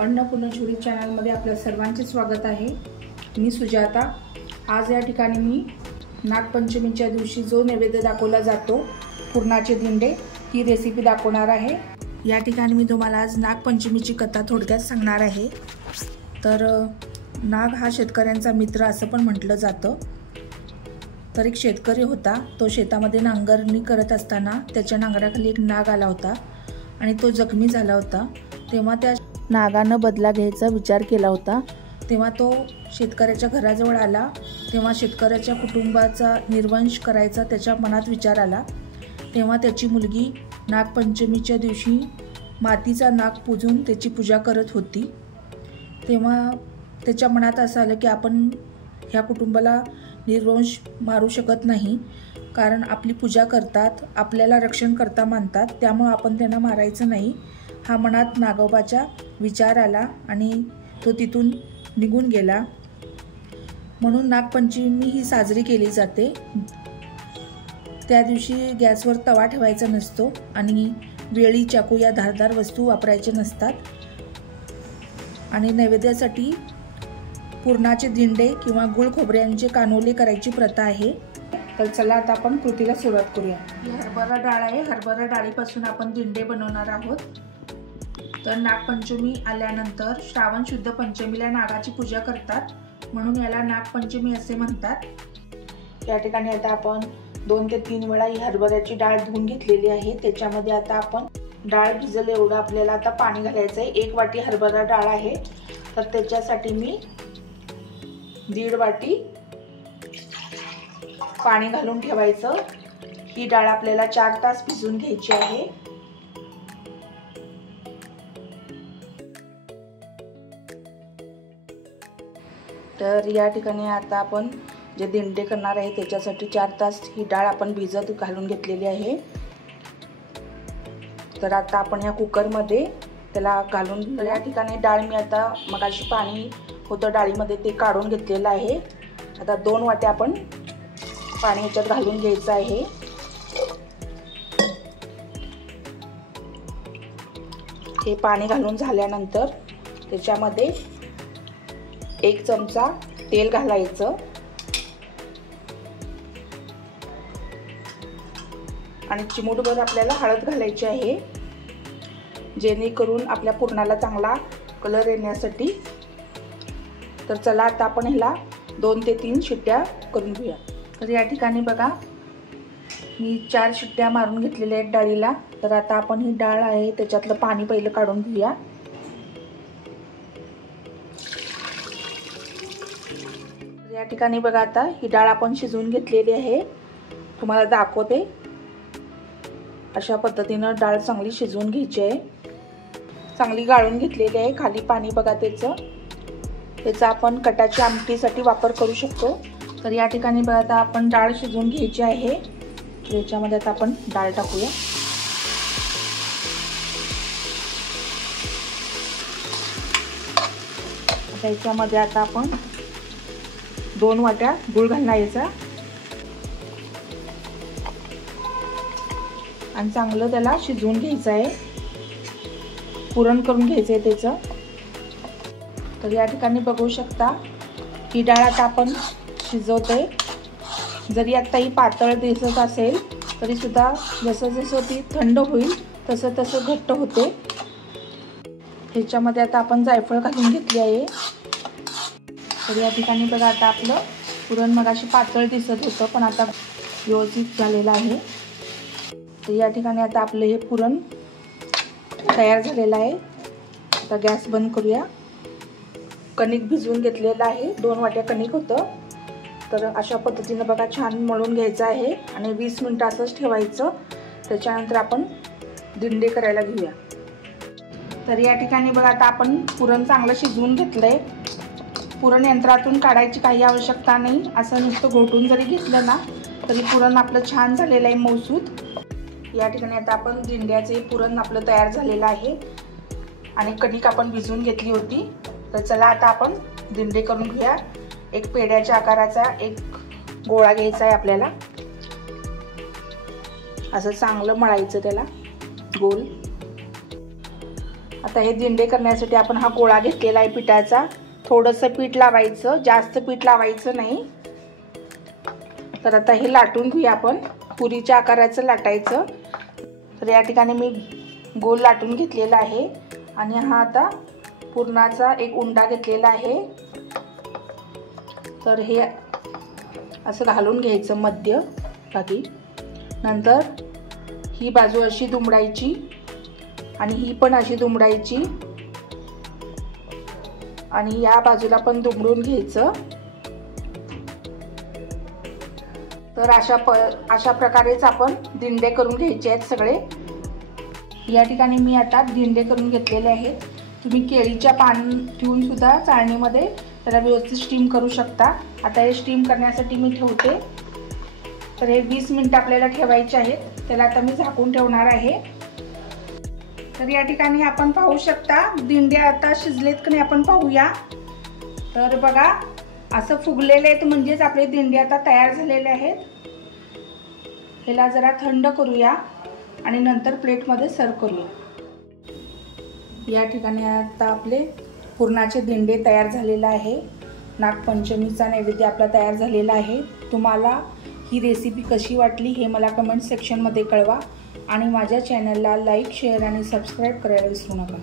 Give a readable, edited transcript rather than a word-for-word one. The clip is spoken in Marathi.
अन्नपूर्णा चॅनलमध्ये आपल्या सर्वांचे स्वागत आहे। मी सुजाता। आज या ठिकाणी मी नागपंचमीच्या दिवशी जो नैवेद्य दाखवला जातो पुरणाचे दिंडे, ही रेसिपी दाखवणार आहे। या ठिकाणी मी तुम्हाला आज नागपंचमीची कथा थोडक्यात सांगणार आहे। तर नाग हा शेतकऱ्यांचा मित्र असं पण म्हटलं जातं। तर एक शेतकरी होता, तो शेतामध्ये नांगरणी करत असताना त्याच्या नांगराखाली एक नाग आला होता आणि तो जखमी झाला होता। तेव्हा त्या नागानं बदला घ्यायचा विचार केला होता। तेव्हा तो शेतकऱ्याच्या घराजवळ आला। तेव्हा शेतकऱ्याच्या कुटुंबाचा निर्वंश करायचा त्याच्या मनात विचार आला। तेव्हा त्याची मुलगी नागपंचमीच्या दिवशी मातीचा नाग पूजून त्याची पूजा करत होती। तेव्हा त्याच्या मनात असं आलं की आपण ह्या कुटुंबाला निर्वंश मारू शकत नाही, कारण आपली पूजा करतात, आपल्याला रक्षण करता मानतात, त्यामुळे आपण त्यांना मारायचं नाही। हा मनात नागोबाचा विचार आला आणि तो तिथून निघून गेला। म्हणून नागपंचमी ही साजरी केली जाते। त्या दिवशी गॅसवर तवा ठेवायचा नसतो आणि वेळी, चाकू या धारदार वस्तू वापरायचे नसतात। आणि नैवेद्यासाठी पुरणाचे दिंडे किंवा गुळ खोबऱ्यांचे कानोले करायची प्रथा आहे। तर चला आता आपण कृतीला सुरुवात करूया। ही हरभरा डाळ आहे। हरभरा डाळीपासून आपण दिंडे बनवणार आहोत। तर नागपंचमी आल्यानंतर श्रावण शुद्ध पंचमीला नागाची पूजा करतात, म्हणून याला नागपंचमी असे म्हणतात। या ठिकाणी आता आपण 2 ते 3 वेळा ही हरभऱ्याची डाळ धुवून घेतलेली आहे। त्याच्यामध्ये आता आपण डाळ भिजेल एवढं आपल्याला आता पाणी घालायचं आहे। 1 वाटी हरभरा डाळ आहे, तर त्याच्यासाठी मी 1.5 वाटी पाणी घालून ठेवायचं। ही डाळ आपल्याला 4 तास भिजवून घ्यायची आहे। तर या ठिकाणी आता आपण जे दिंडे करणार आहे त्याच्यासाठी 4 तास ही डाळ आपण भिजत घालून घेतलेली आहे। तर आता आपण या कुकरमध्ये त्याला घालून, तर या ठिकाणी डाळ मी आता मगाशी पाणी होतं डाळीमध्ये ते काढून घेतलेलं आहे। आता 2 वाट्या आपण पाणी ह्याच्यात घालून घ्यायचं आहे। हे पाणी घालून झाल्यानंतर त्याच्यामध्ये 1 चमचा तेल घालायचं आणि चिमूटभर आपल्याला हळद घालायची आहे, जेणेकरून आपल्या पुरणाला चांगला कलर येण्यासाठी। तर चला आता आपण ह्याला 2 ते 3 शिट्ट्या करून घेऊया। तर या ठिकाणी बघा मी 4 शिट्ट्या मारून घेतलेल्या आहेत डाळीला। तर आता आपण ही डाळ आहे त्याच्यातलं पाणी पहिलं काढून घेऊया। या ठिकाणी बघा आता ही डाळ आपण शिजवून घेतलेली आहे। तुम्हाला दाखवते, अशा पद्धतीनं डाळ चांगली शिजवून घ्यायची आहे। चांगली गाळून घेतलेली आहे। खाली पाणी बघा त्याचा आपण कटाची आमटीसाठी वापर करू शकतो। तर या ठिकाणी बघा आता आपण डाळ शिजवून घ्यायची आहे। याच्यामध्ये आता आपण डाळ टाकूया। त्याच्यामध्ये आता आपण 2 वाट्या गूळ घालायचा आणि चांगलं त्याला शिजवून घ्यायचं आहे, पुरण करून घ्यायचं आहे त्याचं। तर या ठिकाणी बघू शकता ही डाळ आता आपण शिजवतोय। जरी आता ही पातळ दिसत असेल तरी सुद्धा जसं जसं ती थंड होईल तसं तसं घट्ट होते। ह्याच्यामध्ये आता आपण जायफळ घालून घेतली आहे। तर या ठिकाणी बघा आता आपलं पुरण मगाशी पातळ दिसत होतं, पण आता व्यवस्थित झालेलं आहे। तर या ठिकाणी आता आपलं हे पुरण तयार झालेलं आहे। आता गॅस बंद करूया। कणिक भिजवून घेतलेलं आहे, 2 वाट्या कणिक होतं। तर अशा पद्धतीनं बघा छान मळून घ्यायचं आहे आणि 20 मिनिटं असंच ठेवायचं। त्याच्यानंतर आपण दिंडे करायला घेऊया। तर या ठिकाणी बघा आता आपण पुरण चांगलं शिजवून घेतलंय। पुरण यंत्रातून काढायची काही आवश्यकता नाही, असं नुसतं घोटून जरी घेतलं ना तरी पुरण आपलं छान झालेलं आहे, मऊसूत। या ठिकाणी आता आपण दिंड्याचे पुरण आपलं तयार झालेलं आहे आणि कणिक आपण भिजवून घेतली होती। तर चला आता आपण दिंडे करून घेऊया। एक पेढ्याच्या आकाराचा एक गोळा घ्यायचा आहे आपल्याला। असं चांगलं मळायचं त्याला गोल। आता हे दिंडे करण्यासाठी आपण हा गोळा घेतलेला आहे पिठाचा. थोडंसं पीठ लावायचं, जास्त पीठ लावायचं नाही. तर आता हे लाटून घेऊया आपण. पुरीच्या आकाराचं लाटायचं. तर या ठिकाणी मी गोल लाटून घेतलेला आहे आणि हा आता पुरणाचा एक उंडा घेतलेला आहे. तर हे असं घालून घ्यायचं मध्य भागी. नंतर ही बाजू अशी दुमडायची आणि ही पण अशी दुमडायची आणि या बाजूला पण दुमडून घ्यायचं. तर अशा प्रकारेच आपण दिंडे करून घ्यायचे आहेत सगळे. या ठिकाणी मी आता दिंडे करून घेतलेले आहेत. तुम्ही केळीच्या पान ठेवून सुद्धा चाळणीमध्ये त्याला व्यवस्थित स्टीम करू शकता. आता हे स्टीम करण्यासाठी मी ठेवते. तर हे 20 मिनिट आपल्याला ठेवायचे आहेत. त्याला आता मी झाकून ठेवणार आहे. तर या ठिकाणी आपण पाहू शकता दिंडे आता शिजलेत की नाही आपण पाहूया. तर बघा असं फुगलेले आहेत म्हणजेच आपले दिंडे आता तयार झालेले आहेत. ह्याला जरा थंड करूया आणि नंतर प्लेटमध्ये सर्व करूया. या ठिकाणी आता आपले पुरणाचे दिंडे तयार झालेले आहे. नागपंचमीचा नैवेद्य आपला तयार झालेला आहे. तुम्हाला ही रेसिपी कशी वाटली हे मला कमेंट सेक्शनमध्ये कळवा आणि माझ्या चॅनलला लाईक, शेअर आणि सबस्क्राईब करायला विसरू नका.